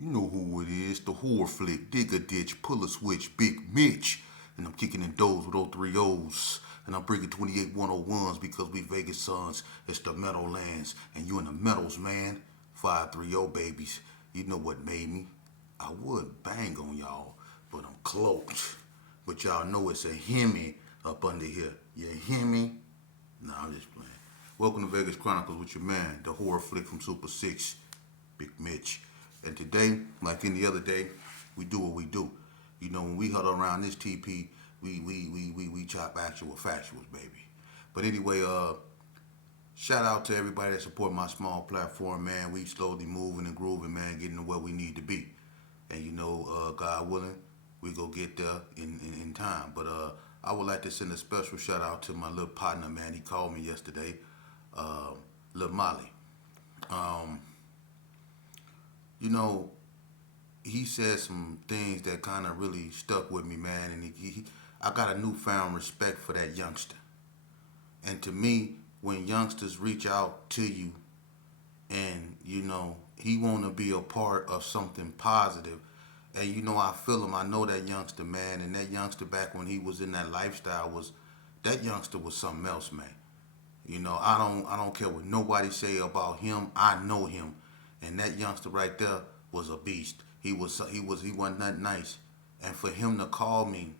You know who it is, the horror flick, dig a ditch, pull a switch, Big Mitch. And I'm kicking in doors with all three O's. And I'm bringing 28 101s because we Vegas sons. It's the Meadowlands. And you in the metals, man. 530 babies. You know what made me? I would bang on y'all, but I'm close. But y'all know it's a Hemi up under here. You hear me? Nah, I'm just playing. Welcome to Vegas Chronicles with your man, the horror flick from Super 6, Big Mitch. And today, like any other day, we do what we do. You know, when we huddle around this TP, we chop actual factuals, baby. But anyway, shout out to everybody that support my small platform, man. We slowly moving and grooving, man, getting to where we need to be. And you know, God willing, we go get there in time. But I would like to send a special shout out to my little partner, man. He called me yesterday, uh, Lil Molly. Um, you know, he said some things that kind of really stuck with me, man. And I got a newfound respect for that youngster. And to me, when youngsters reach out to you and he want to be a part of something positive, and I feel him. I know that youngster, man. And that youngster back when he was in that lifestyle was that youngster was something else, man. I don't care what nobody say about him. I know him, and that youngster right there was a beast. He wasn't that nice, and for him to call me,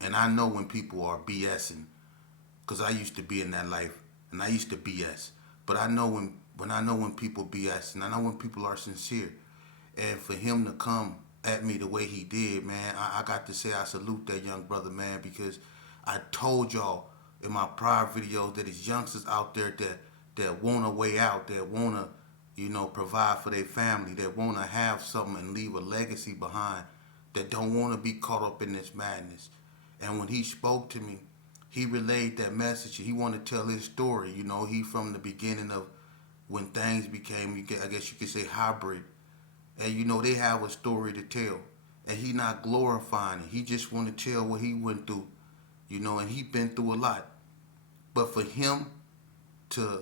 and I know when people are BSing, cause I used to be in that life, and I used to BS. But I know when people BS, and I know when people are sincere, and for him to come at me the way he did, man, I got to say I salute that young brother, man, because I told y'all in my prior videos that there's youngsters out there that want a way out, that want to, provide for their family, that want to have something and leave a legacy behind, that don't want to be caught up in this madness. And when he spoke to me, he relayed that message. He wanted to tell his story. He from the beginning of when things became, I guess you could say, hybrid. And they have a story to tell. And he not glorifying it. He just want to tell what he went through. And he been through a lot. But for him to,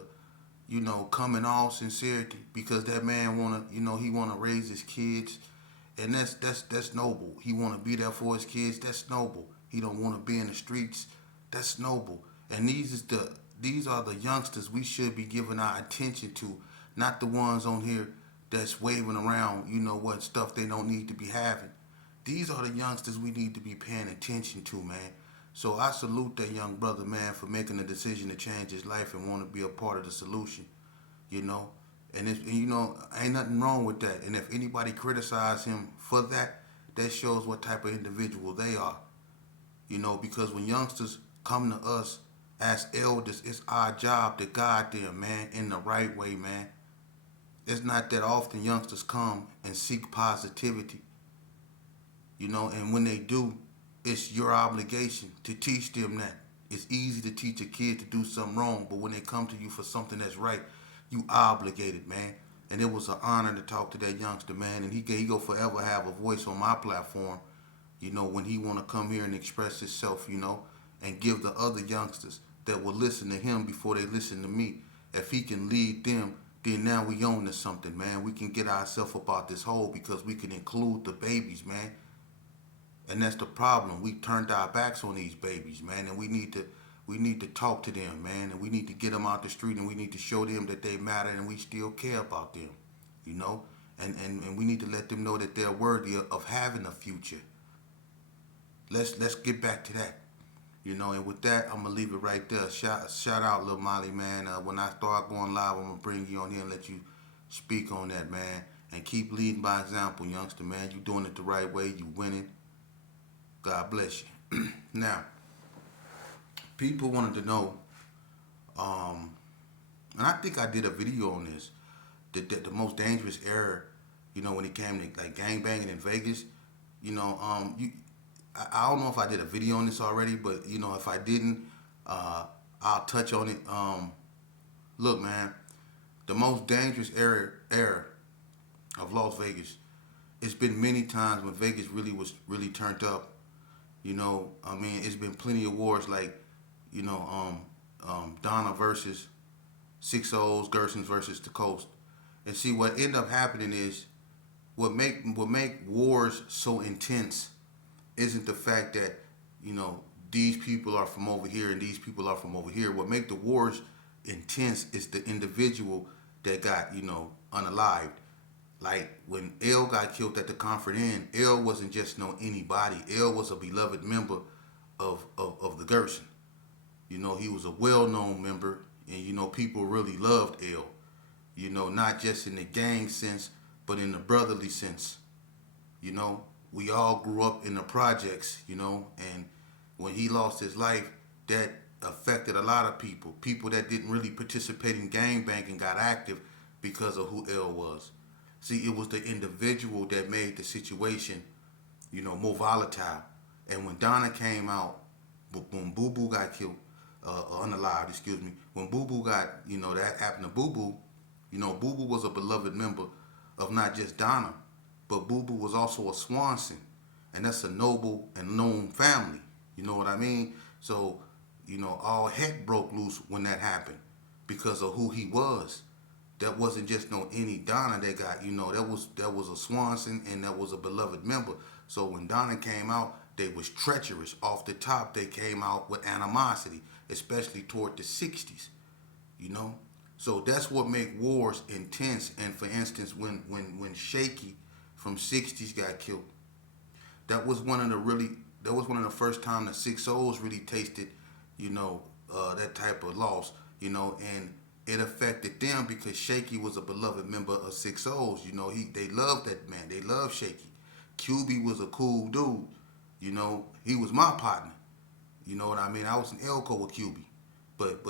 come in all sincerity, because that man he wanna raise his kids, and that's noble. He wanna be there for his kids. That's noble. He don't wanna be in the streets. That's noble. And these are the youngsters we should be giving our attention to, not the ones on here that's waving around, what stuff they don't need to be having. These are the youngsters we need to be paying attention to, man. So I salute that young brother, man, for making the decision to change his life and want to be a part of the solution, you know. Ain't nothing wrong with that. And if anybody criticize him for that, that shows what type of individual they are, because when youngsters come to us as elders, it's our job to guide them, man, in the right way, man. It's not that often youngsters come and seek positivity, and when they do, it's your obligation to teach them that. It's easy to teach a kid to do something wrong, but when they come to you for something that's right, you obligated, man. And it was an honor to talk to that youngster, man. And he go forever have a voice on my platform, when he want to come here and express himself, and give the other youngsters that will listen to him before they listen to me. If he can lead them, then now we own to something, man. We can get ourselves up out this hole because we can include the babies, man. And that's the problem. We turned our backs on these babies, man, and we need to talk to them, man, and we need to get them out the street, and we need to show them that they matter and we still care about them, you know, and we need to let them know that they're worthy of having a future. Let's get back to that, and with that, I'm gonna leave it right there. Shout out, Lil Molly, man. When I start going live, I'm gonna bring you on here and let you speak on that, man, and keep leading by example, youngster, man. You doing it the right way. You winning. God bless you. Now, people wanted to know, and I think I did a video on this, the most dangerous error, when it came to like gang banging in Vegas. You know, you, I don't know if I did a video on this already, but if I didn't, I'll touch on it. Look, man, the most dangerous era of Las Vegas. It's been many times when Vegas really turned up. It's been plenty of wars like, Donna versus Six O's, Gerson's versus the Coast. And see, what ended up happening is what make wars so intense isn't the fact that you know these people are from over here and these people are from over here. What make the wars intense is the individual that got unalived. Like when L got killed at the Comfort Inn, L wasn't just no anybody. L was a beloved member of the Gerson. He was a well-known member, and people really loved L. Not just in the gang sense, but in the brotherly sense. We all grew up in the projects, and when he lost his life, that affected a lot of people. People that didn't really participate in gang banging got active because of who L was. See, it was the individual that made the situation, more volatile. And when Donna came out, when Boo Boo got killed, unalived, excuse me, when Boo Boo got, that happened to Boo Boo, Boo Boo was a beloved member of not just Donna, but Boo Boo was also a Swanson. And that's a noble and known family. You know what I mean? So, all heck broke loose when that happened because of who he was. That wasn't just no any Donna that got, that was a Swanson and that was a beloved member. So when Donna came out, they was treacherous. Off the top, they came out with animosity, especially toward the 60s, So that's what make wars intense. And for instance, when Shaky from 60s got killed, that was one of the first time the 6-0s really tasted, that type of loss, and it affected them because Shaky was a beloved member of 6-0s. They loved that man. They loved Shaky. QB was a cool dude. He was my partner. You know what I mean? I was in Elko with QB. But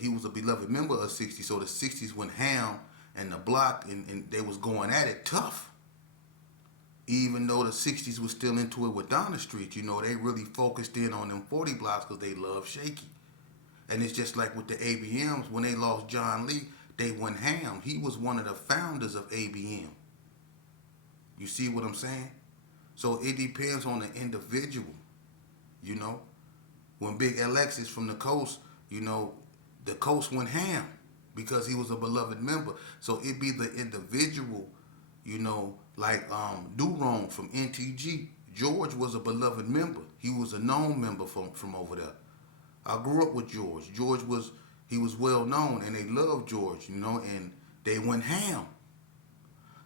he was a beloved member of 60. So the 60s went ham and the block and they was going at it tough. Even though the 60s was still into it with Donna Street, they really focused in on them 40 blocks because they loved Shaky. And it's just like with the ABMs, when they lost John Lee, they went ham. He was one of the founders of ABM. You see what I'm saying? So it depends on the individual, When Big Alexis from the coast, the coast went ham because he was a beloved member. So it be the individual, like Durong from NTG. George was a beloved member. He was a known member from over there. I grew up with George. He was well known and they loved George, and they went ham.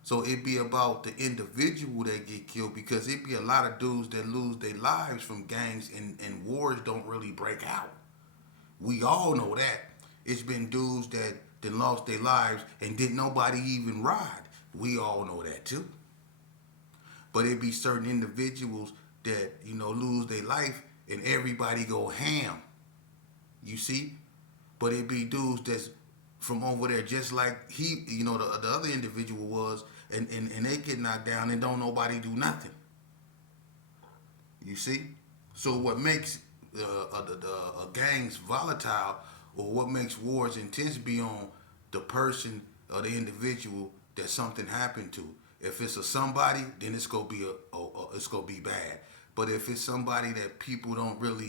So it be about the individual that get killed because it be a lot of dudes that lose their lives from gangs and wars don't really break out. We all know that. It's been dudes that lost their lives and didn't nobody even ride. We all know that too. But it be certain individuals that, lose their life and everybody go ham. You see? But it be dudes that's from over there just like he, the other individual was, and they get knocked down and don't nobody do nothing. You see? So what makes the gangs volatile or what makes wars intense be on the person or the individual that something happened to. If it's a somebody, then it's gonna be it's gonna be bad. But if it's somebody that people don't really,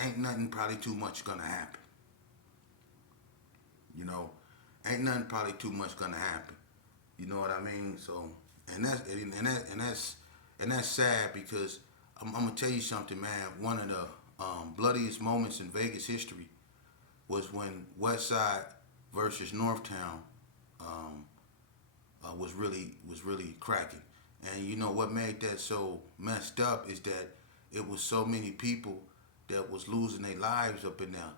ain't nothing probably too much gonna happen. Ain't nothing probably too much gonna happen. You know what I mean? So, and that's sad because I'm gonna tell you something, man. One of the bloodiest moments in Vegas history was when West Side versus Northtown was really cracking. And what made that so messed up is that it was so many people that was losing their lives up in there.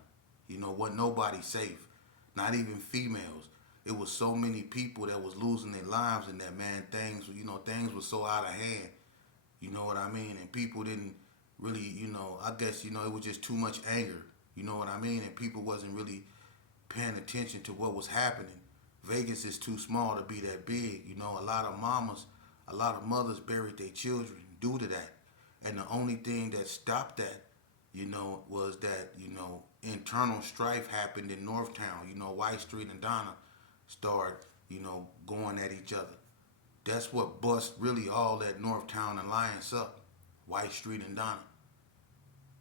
Wasn't nobody safe, not even females. It was so many people that was losing their lives in that, man. Things were so out of hand. You know what I mean? And people didn't really, I guess, it was just too much anger. You know what I mean? And people wasn't really paying attention to what was happening. Vegas is too small to be that big. A lot of mothers buried their children due to that. And the only thing that stopped that, was that, internal strife happened in Northtown. White Street and Donna started, going at each other. That's what bust really all that Northtown alliance up. White Street and Donna.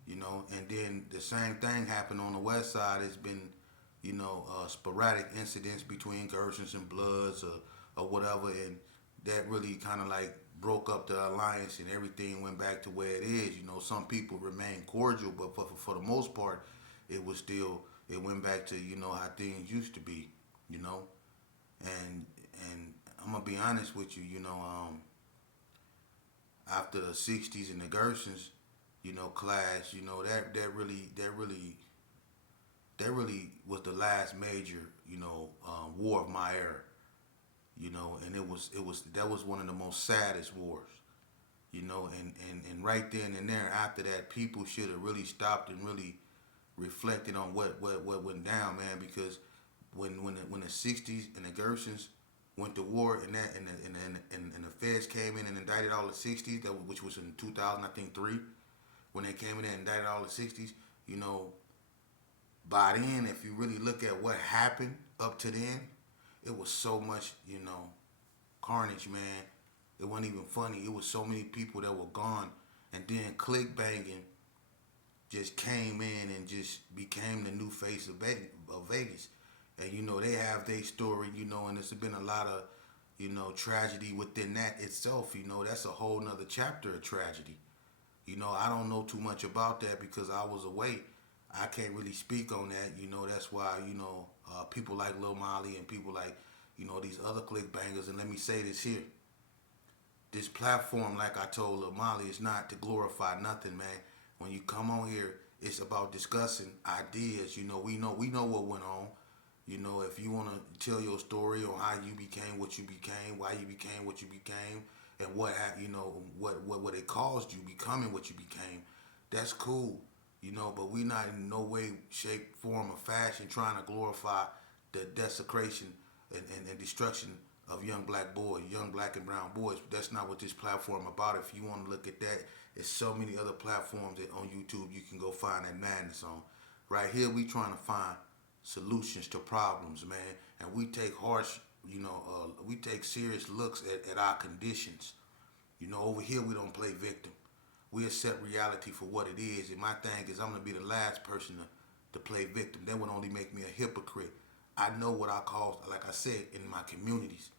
And then the same thing happened on the west side. It's been, sporadic incidents between Gersons and Bloods or or whatever, and that really kind of like broke up the alliance, and everything went back to where it is. You know, some people remain cordial, but for the most part, it was still it went back to how things used to be. You know, and and I'm gonna be honest with you. After the '60s and the Gersons, clash. That really was the last major war of my era. And it was that was one of the most saddest wars. And right then and there, after that, people should have really stopped and really reflected on what went down, man. Because when the '60s and the Gersons went to war, and that and the feds came in and indicted all the '60s, which was in 2000, I think 3, when they came in and indicted all the '60s. You know, by then, if you really look at what happened up to then, it was so much, carnage, man. It wasn't even funny. It was so many people that were gone, and then click banging just came in and just became the new face of Vegas. And they have their story, and there's been a lot of tragedy within that itself. That's a whole nother chapter of tragedy. I don't know too much about that because I was away. I can't really speak on that. That's why people like Lil Molly and people like these other click bangers. And let me say this here: this platform, like I told Lil Molly, is not to glorify nothing, man. When you come on here, it's about discussing ideas. We know what went on. If you want to tell your story on how you became what you became, why you became what you became, and what it caused you becoming what you became, that's cool. But we not in no way, shape, form, or fashion trying to glorify the desecration and destruction of young black boys, young black and brown boys. But that's not what this platform about. If you want to look at that, there's so many other platforms that on YouTube you can go find that madness on. Right here, we trying to find solutions to problems, man, and we take we take serious looks at our conditions. Over here we don't play victim. We accept reality for what it is. And my thing is, I'm gonna be the last person to play victim. That would only make me a hypocrite. I know what I caused, like I said, in my communities.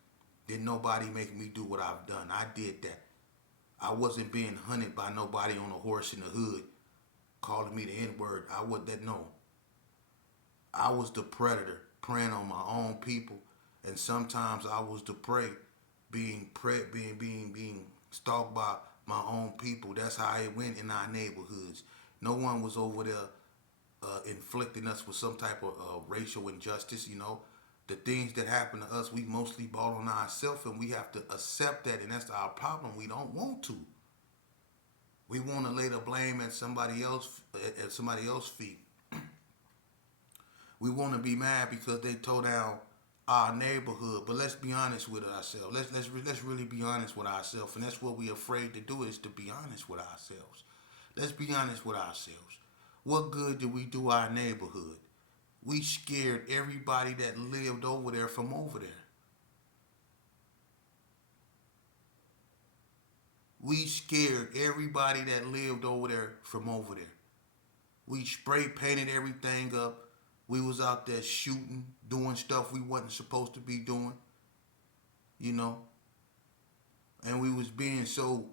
Didn't nobody make me do what I've done. I did that. I wasn't being hunted by nobody on a horse in the hood calling me the N-word. I would that no. I was the predator, preying on my own people, and sometimes I was the prey, being stalked by my own people. That's how it went in our neighborhoods. No one was over there inflicting us with some type of racial injustice. The things that happen to us, we mostly brought on ourselves, and we have to accept that, and that's our problem. We don't want to. We want to lay the blame at somebody else's feet. We want to be mad because they tore down our neighborhood. But let's be honest with ourselves. Let's really be honest with ourselves, and that's what we're afraid to do, is to be honest with ourselves. Let's be honest with ourselves. What good did we do our neighborhood? We scared everybody that lived over there from over there. We scared everybody that lived over there from over there. We spray painted everything up. We was out there shooting, doing stuff we wasn't supposed to be doing, you know. And we was being so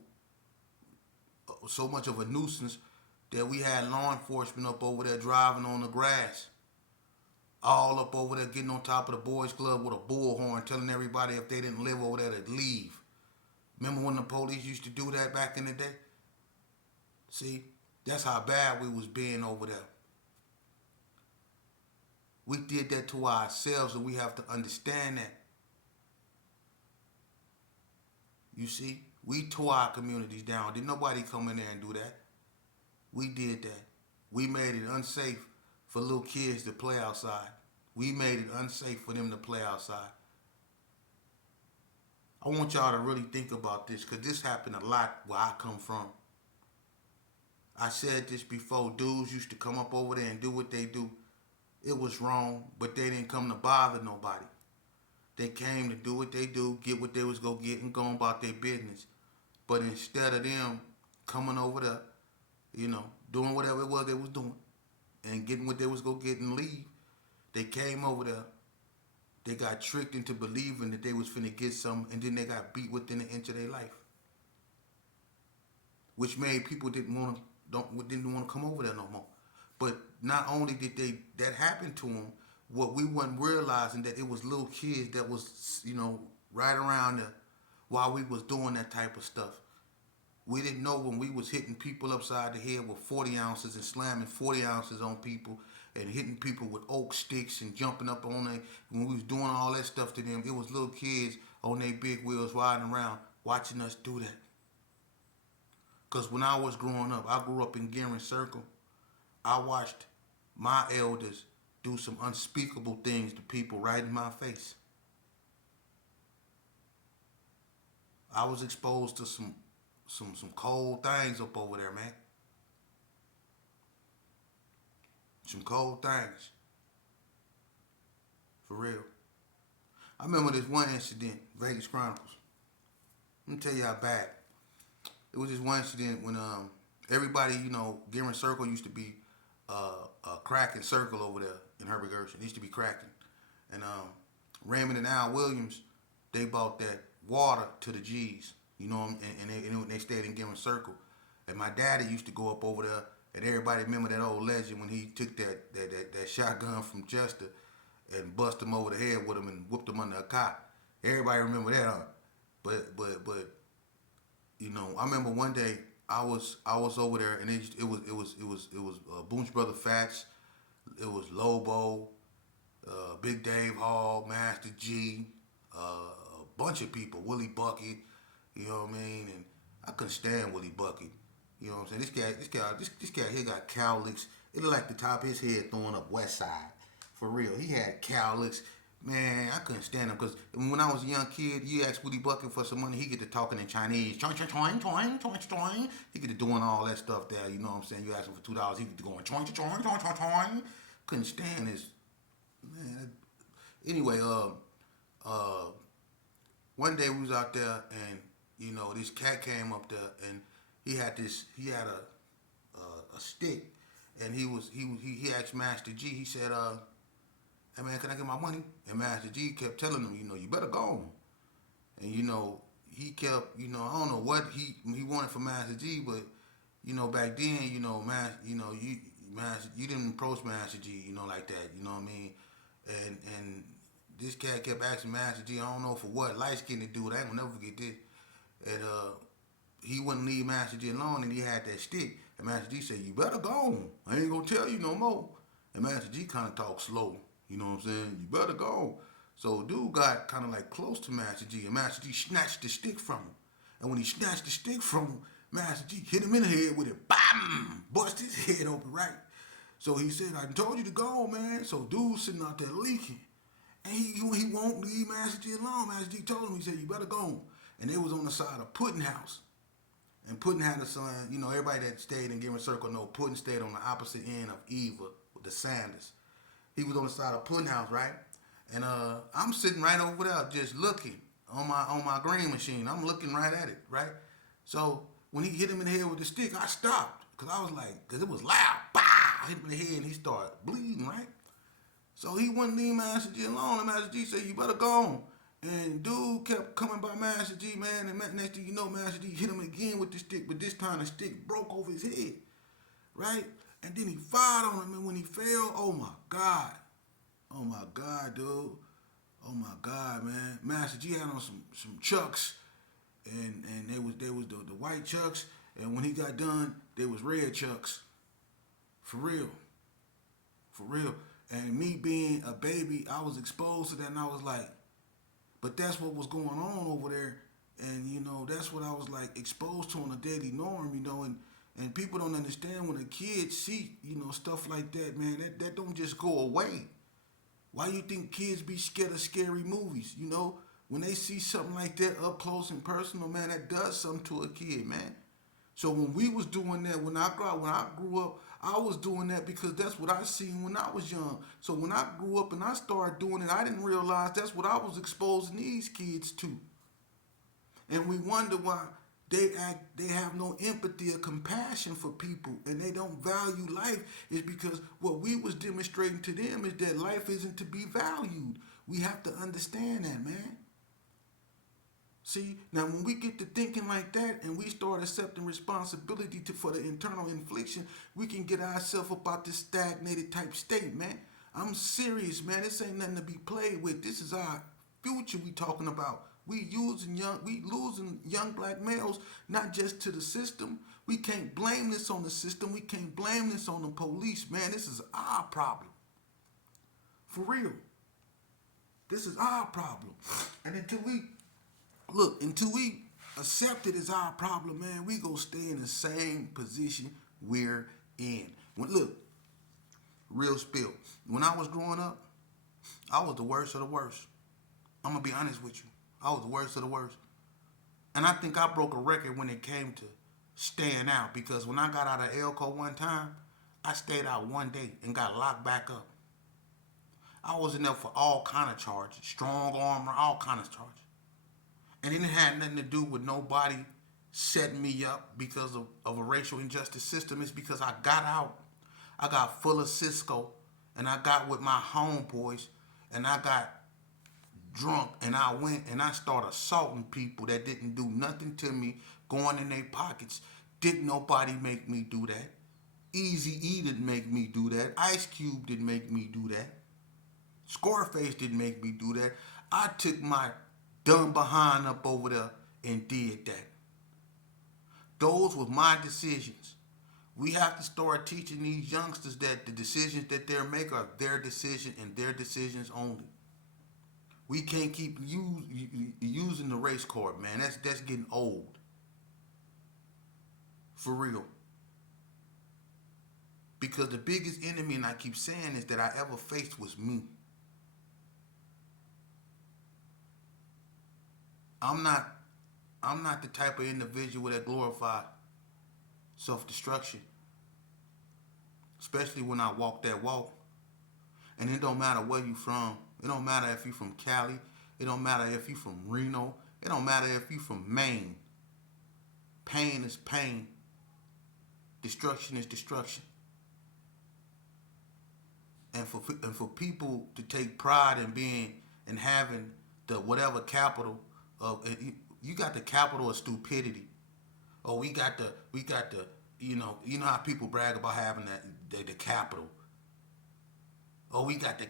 much of a nuisance that we had law enforcement up over there driving on the grass. All up over there getting on top of the boys club with a bullhorn telling everybody if they didn't live over there to leave. Remember when the police used to do that back in the day? See, that's how bad we was being over there. We did that to ourselves, and we have to understand that. You see, we tore our communities down. Did nobody come in there and do that? We did that. We made it unsafe for little kids to play outside. We made it unsafe for them to play outside. I want y'all to really think about this, because this happened a lot where I come from. I said this before. Dudes used to come up over there and do what they do. It was wrong, but they didn't come to bother nobody. They came to do what they do, get what they was going to get, and go about their business. But instead of them coming over there, doing whatever it was they was doing, and getting what they was going to get and leave, they came over there. They got tricked into believing that they was finna get something, and then they got beat within an inch of their life, which made people didn't want to come over there no more. But not only did that happen to them, what we wasn't realizing that it was little kids that was right around there while we was doing that type of stuff. We didn't know when we was hitting people upside the head with 40 ounces and slamming 40 ounces on people and hitting people with oak sticks and jumping up on them. When we was doing all that stuff to them, it was little kids on their big wheels riding around watching us do that. Because when I was growing up, I grew up in Gearing Circle. I watched my elders do some unspeakable things to people right in my face. I was exposed to some cold things up over there, man. Some cold things. For real. I remember this one incident, Vegas Chronicles. Let me tell you how bad. It was this one incident when everybody, Gearing Circle used to be a cracking circle over there in Herbert Gershon. It used to be cracking. And Raymond and Al Williams, they bought that water to the G's, and they stayed in Gearing Circle. And my daddy used to go up over there, and everybody remember that old legend when he took that shotgun from Chester and bust him over the head with him and whooped him under a cot. Everybody remember that, huh? But I remember one day I was over there, and it was Boonch Brother Fats, it was Lobo, Big Dave Hall, Master G, a bunch of people, Willie Bucket, you know what I mean, and I couldn't stand Willie Bucket, you know what I'm saying. This guy here got cowlicks. It looked like the top of his head throwing up West Side, for real. He had cowlicks. Man, I couldn't stand him because when I was a young kid, you ask Willie Bucket for some money, he get to talking in Chinese. Choing, choing, choing, choing, choing, choing. He get to doing all that stuff there, you know what I'm saying? You ask him for $2, he get to going choing, choing, choing, choing, choing. Couldn't stand this. Man. Anyway, one day we was out there and, this cat came up there and he had a stick and he asked Master G, he said, hey man, can I get my money? And Master G kept telling him, you better go. And he kept, I don't know what he wanted from Master G, but back then, Master, you didn't approach Master G, like that, you know what I mean? And this cat kept asking Master G, I don't know for what, light skinned dude, I ain't gonna never forget this. And he wouldn't leave Master G alone, and he had that stick. And Master G said, you better go. I ain't gonna tell you no more. And Master G kind of talked slow. You know what I'm saying? You better go. So dude got kind of like close to Master G, and Master G snatched the stick from him. And when he snatched the stick from him, Master G hit him in the head with it. Bam! Bust his head open, right? So he said, I told you to go, man. So dude's sitting out there leaking. And he won't leave Master G alone. Master G told him, he said, you better go. And they was on the side of Puddin' House. And Puddin' had a son, everybody that stayed in Gearing Circle know Puddin' stayed on the opposite end of Eva with the Sanders. He was on the side of Puddin' House, right? And I'm sitting right over there just looking on my green machine. I'm looking right at it, right? So when he hit him in the head with the stick, I stopped. Because I was like, because it was loud. Bah! Hit him in the head and he started bleeding, right? So he wouldn't leave Master G alone. And Master G said, you better go on. And dude kept coming by Master G, man. And next thing you know, Master G hit him again with the stick. But this time the stick broke over his head, right? And then he fired on him. And when he fell, oh my God. Oh my God, dude. Oh my God, man. Master G had on some Chucks. And they was the white Chucks. And when he got done, they was red Chucks. For real. For real. And me being a baby, I was exposed to that, and I was like, but that's what was going on over there. And, that's what I was, like, exposed to on a daily norm, and people don't understand when a kid see, stuff like that, man, that don't just go away. Why you think kids be scared of scary movies, When they see something like that up close and personal, man, that does something to a kid, man. So when we was doing that, when I grew up, I was doing that because that's what I seen when I was young. So when I grew up and I started doing it, I didn't realize that's what I was exposing these kids to. And we wonder why they have no empathy or compassion for people and they don't value life is because what we was demonstrating to them is that life isn't to be valued. We have to understand that, man. See, now when we get to thinking like that and we start accepting responsibility for the internal infliction, we can get ourselves up out this stagnated type state, man. I'm serious, man. This ain't nothing to be played with. This is our future we talking about. We losing young black males, not just to the system. We can't blame this on the system. We can't blame this on the police, man. This is our problem. For real. This is our problem. And until we accept it as our problem, man, we gonna stay in the same position we're in. Look, real spill. When I was growing up, I was the worst of the worst. I'm gonna be honest with you. I was the worst of the worst. And I think I broke a record when it came to staying out, because when I got out of Elko one time, I stayed out one day and got locked back up. I was in there for all kind of charges, strong armor, all kind of charges. And it had nothing to do with nobody setting me up because of a racial injustice system. It's because I got out. I got full of Cisco, and I got with my homeboys, and I got drunk, and I went and I started assaulting people that didn't do nothing to me, going in their pockets. Didn't nobody make me do that. Easy E didn't make me do that. Ice Cube didn't make me do that. Scarface didn't make me do that. I took my dumb behind up over there and did that. Those were my decisions. We have to start teaching these youngsters that the decisions that they make are their decision and their decisions only. We can't keep using the race card, man. That's getting old. For real. Because the biggest enemy, and I keep saying this, that I ever faced was me. I'm not the type of individual that glorify self-destruction. Especially when I walk that walk. And it don't matter where you from. It don't matter if you from Cali. It don't matter if you from Reno. It don't matter if you from Maine. Pain is pain. Destruction is destruction. And for people to take pride in being and having the whatever capital of, you got the capital of stupidity. Oh, we got the you know how people brag about having the capital. Oh, we got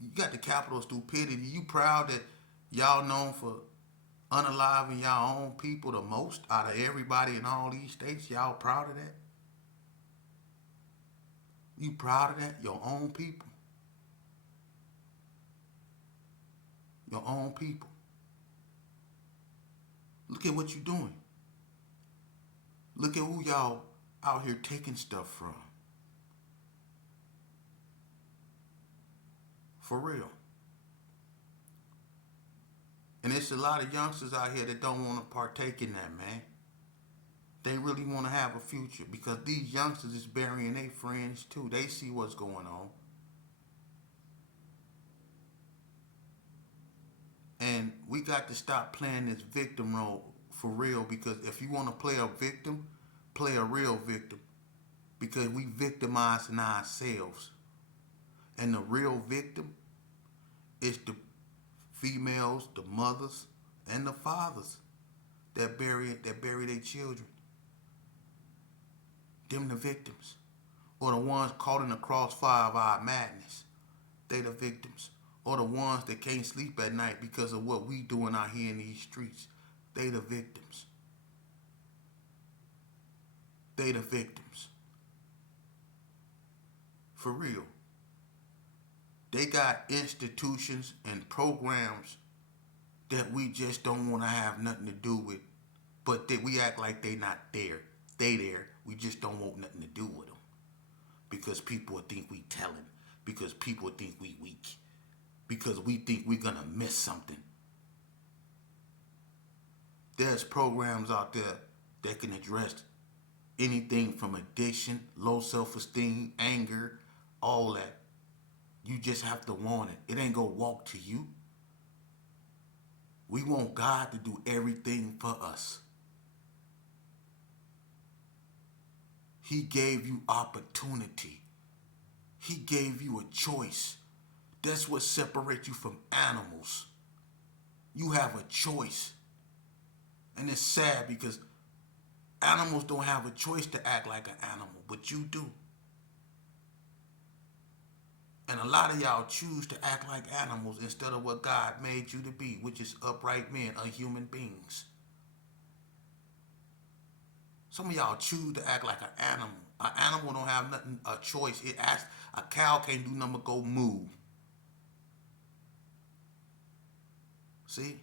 you got the capital of stupidity. You proud that y'all known for unaliving y'all own people the most out of everybody in all these states? Y'all proud of that? You proud of that? Your own people. Your own people. Look at what you're doing. Look at who y'all out here taking stuff from. For real. And there's a lot of youngsters out here that don't want to partake in that, man. They really want to have a future, because these youngsters is burying their friends too. They see what's going on. And we got to stop playing this victim role for real, because if you want to play a victim, play a real victim. Because we victimizing ourselves. And the real victim is the females, the mothers, and the fathers that bury their children. Them the victims. Or the ones caught in the crossfire of our madness. They the victims. Or the ones that can't sleep at night because of what we doing out here in these streets. They the victims. They the victims. For real. They got institutions and programs that we just don't want to have nothing to do with, but that we act like they not there. They there. We just don't want nothing to do with them, because people think we telling, because people think we weak, because we think we're gonna miss something. There's programs out there that can address anything from addiction, low self-esteem, anger, all that. You just have to want it. It ain't gonna walk to you. We want God to do everything for us. He gave you opportunity. He gave you a choice That's what separates you from animals. You have a choice. And it's sad because animals don't have a choice to act like an animal, but you do. And a lot of y'all choose to act like animals instead of what God made you to be, which is upright men or human beings. Some of y'all choose to act like an animal. An animal don't have nothing, a choice. It acts, a cow can't do nothing but go moo. See?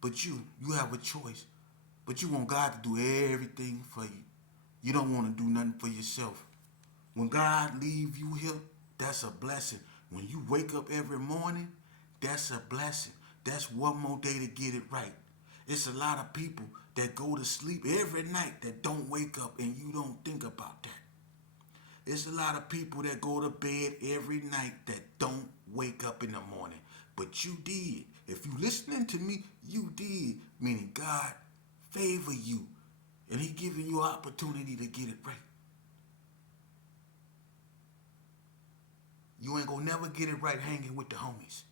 But you have a choice. But you want God to do everything for you. You don't want to do nothing for yourself. When God leave you here, that's a blessing. When you wake up every morning, that's a blessing. That's one more day to get it right. It's a lot of people that go to sleep every night that don't wake up, and you don't think about that. It's a lot of people that go to bed every night that don't wake up in the morning. But you did. If you listening to me, you did. Meaning God favor you. And he giving you an opportunity to get it right. You ain't gonna never get it right hanging with the homies.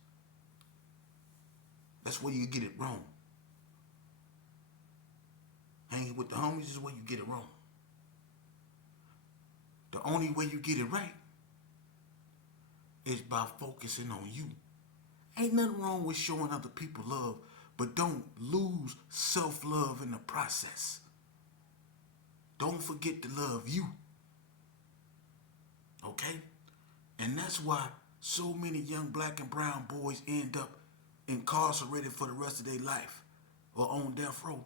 That's where you get it wrong. Hanging with the homies is where you get it wrong. The only way you get it right is by focusing on you. Ain't nothing wrong with showing other people love, but don't lose self-love in the process. Don't forget to love you. Okay? And that's why so many young black and brown boys end up incarcerated for the rest of their life or on death row,